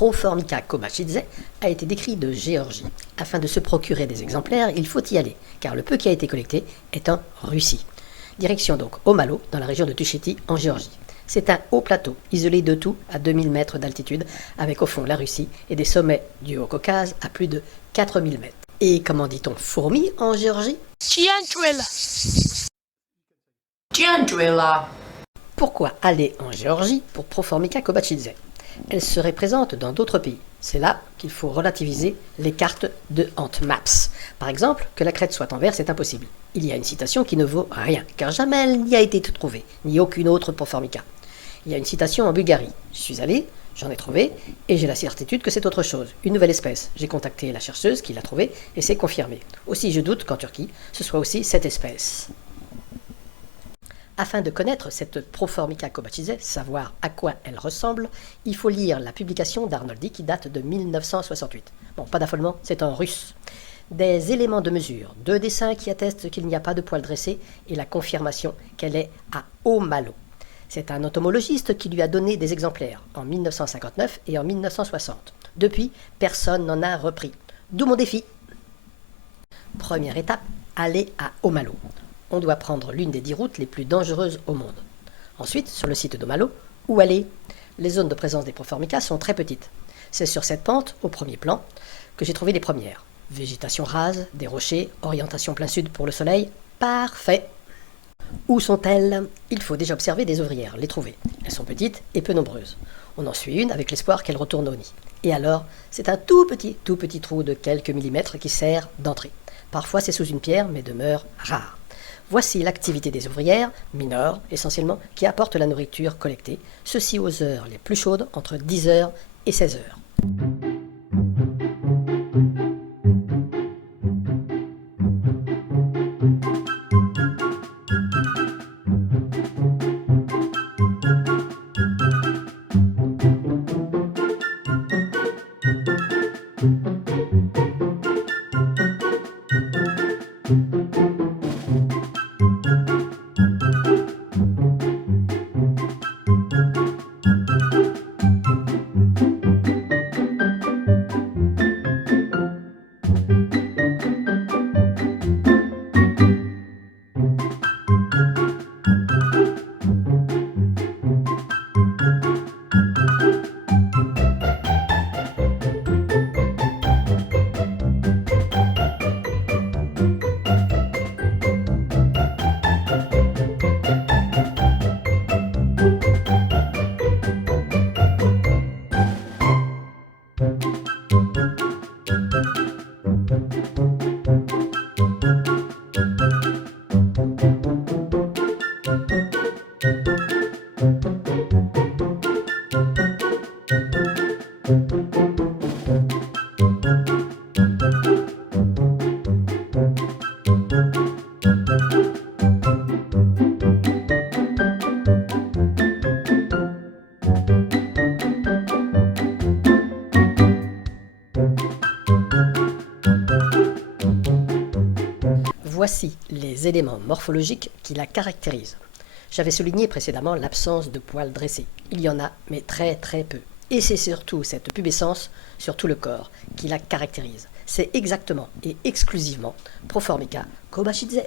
Proformica kobachidze a été décrit de Géorgie. Afin de se procurer des exemplaires, il faut y aller, car le peu qui a été collecté est en Russie. Direction donc au Malo, dans la région de Tuchéti, en Géorgie. C'est un haut plateau, isolé de tout, à 2000 mètres d'altitude, avec au fond la Russie et des sommets du Haut-Caucase à plus de 4000 mètres. Et comment dit-on fourmi en Géorgie? Gianduela. Pourquoi aller en Géorgie pour Proformica kobachidze? Elle serait présente dans d'autres pays. C'est là qu'il faut relativiser les cartes de Ant Maps. Par exemple, que la crête soit en vert, c'est impossible. Il y a une citation qui ne vaut rien, car jamais elle n'y a été trouvée, ni aucune autre Proformica. Il y a une citation en Bulgarie. Je suis allé, j'en ai trouvé, et j'ai la certitude que c'est autre chose, une nouvelle espèce. J'ai contacté la chercheuse qui l'a trouvée, et c'est confirmé. Aussi, je doute qu'en Turquie, ce soit aussi cette espèce. Afin de connaître cette Proformica kobachidze, savoir à quoi elle ressemble, il faut lire la publication d'Arnoldi qui date de 1968. Bon, pas d'affolement, c'est en russe. Des éléments de mesure, 2 dessins qui attestent qu'il n'y a pas de poil dressé et la confirmation qu'elle est à Haut Malo. C'est un entomologiste qui lui a donné des exemplaires en 1959 et en 1960. Depuis, personne n'en a repris. D'où mon défi. Première étape, aller à Haut Malo. On doit prendre l'une des 10 routes les plus dangereuses au monde. Ensuite, sur le site de Malo, où aller? Les zones de présence des Proformica sont très petites. C'est sur cette pente, au premier plan, que j'ai trouvé les premières. Végétation rase, des rochers, orientation plein sud pour le soleil, parfait. Où sont-elles? Il faut déjà observer des ouvrières, les trouver. Elles sont petites et peu nombreuses. On en suit une avec l'espoir qu'elle retourne au nid. Et alors, c'est un tout petit trou de quelques millimètres qui sert d'entrée. Parfois c'est sous une pierre, mais demeure rare. Voici l'activité des ouvrières, mineures essentiellement, qui apportent la nourriture collectée, ceci aux heures les plus chaudes, entre 10h et 16h. Voici les éléments morphologiques qui la caractérisent. J'avais souligné précédemment l'absence de poils dressés. Il y en a, mais très peu. Et c'est surtout cette pubescence sur tout le corps qui la caractérise. C'est exactement et exclusivement Proformica kobachidze.